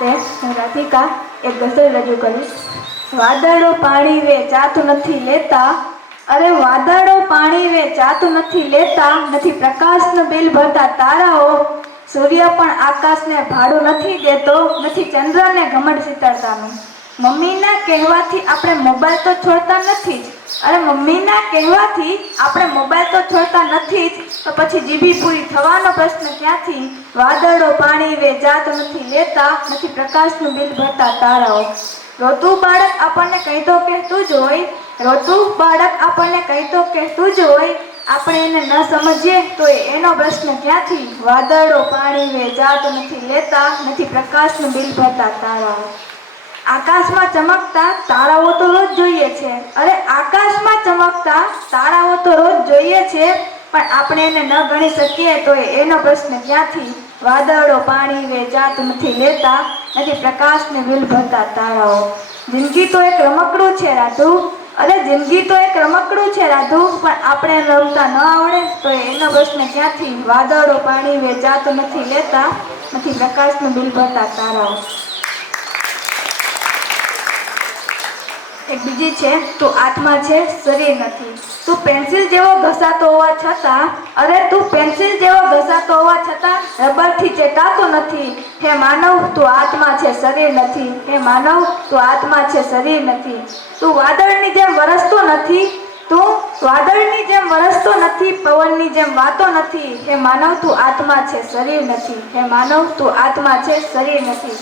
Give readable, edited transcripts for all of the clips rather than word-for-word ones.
નમસ્તે, હું રાધિકા એક ગઝલ રજૂ કરીશ. વાદળો પાણી વેચાતું નથી લેતા, અરે વાદળો પાણી વેચાતું નથી લેતા, નથી પ્રકાશનું બિલ ભરતા તારાઓ, સૂર્ય પણ આકાશને ભાડું નથી દેતો, નથી ચંદ્રને ઘમંડ શીતળતાનું. મમ્મીના કહેવાથી આપણે મોબાઈલ તો છોડતા નથી જ, અરે મમ્મીના કહેવાથી આપણે મોબાઈલ તો છોડતા નથી જ, તો પછી જીભી પૂરી થવાનો પ્રશ્ન ક્યાંથી? વાદળો પાણી વેચાતું નથી લેતા, નથી પ્રકાશનું બિલ ભરતા તારાઓ. રોતું બાળક આપણને કંઈ તો કહેતું જ હોય, રોતું બાળક આપણને કંઈ તો કહેતું જ હોય, આપણે એને ન સમજીએ તો એનો પ્રશ્ન ક્યાંથી? વાદળો પાણી વેચાતું નથી લેતા, નથી પ્રકાશનું બિલ ભરતા તારાઓ. આકાશમાં ચમકતા તારાઓ તો રોજ જોઈએ છે, અરે આકાશમાં ચમકતા તારાઓ તો રોજ જોઈએ છે, પણ આપણે એને ન ગણી શકીએ તો એનો પ્રશ્ન ક્યાંથી? વાદળો પાણી વેચાતું નથી લેતા, નથી પ્રકાશને બિલ ભરતા તારાઓ. જિંદગી તો એક રમકડું છે રાધુ, અરે જિંદગી તો એક રમકડું છે રાધુ, પણ આપણે રમતા ન આવડે તો એનો પ્રશ્ન ક્યાંથી? વાદળો પાણી વેચાતું નથી લેતા, નથી પ્રકાશનું બિલ ભરતા તારાઓ. એક બીજી છે, તું આત્મા છે શરીર નથી. તું પેન્સિલ જેવો ઘસાતો હોવા છતાં, અરે તું પેન્સિલ જેવો ઘસાતો હોવા છતાં રબરથી ચેતાતો નથી. હે માનવ તું આત્મા છે શરીર નથી, હે માનવ તું આત્મા છે શરીર નથી. તું વાદળની જેમ વરસતો નથી, તું વાદળની જેમ વરસતો નથી, પવનની જેમ વાતો નથી. હે માનવ તું આત્મા છે શરીર નથી, હે માનવ તું આત્મા છે શરીર નથી.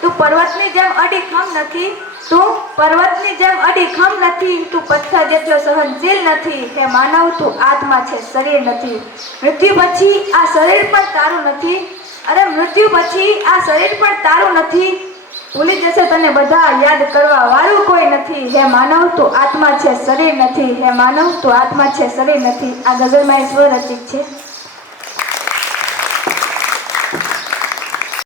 તું પર્વતની જેમ અડીખમ નથી, તું પર્વતની જેમ અડીખમ નથી, તું પથ્થર જેટલો સહનશીલ નથી. હે માનવ તું આત્મા છે શરીર નથી. મૃત્યુ પછી આ શરીર પણ તારું નથી, અરે મૃત્યુ પછી આ શરીર પણ તારું નથી. ભૂલી જશે તને બધા, યાદ કરવા વાળું કોઈ નથી. હે માનવ તું આત્મા છે શરીર નથી, હે માનવ તું આત્મા છે શરીર નથી. આ ગઝલમાં સ્વર રચિત છે.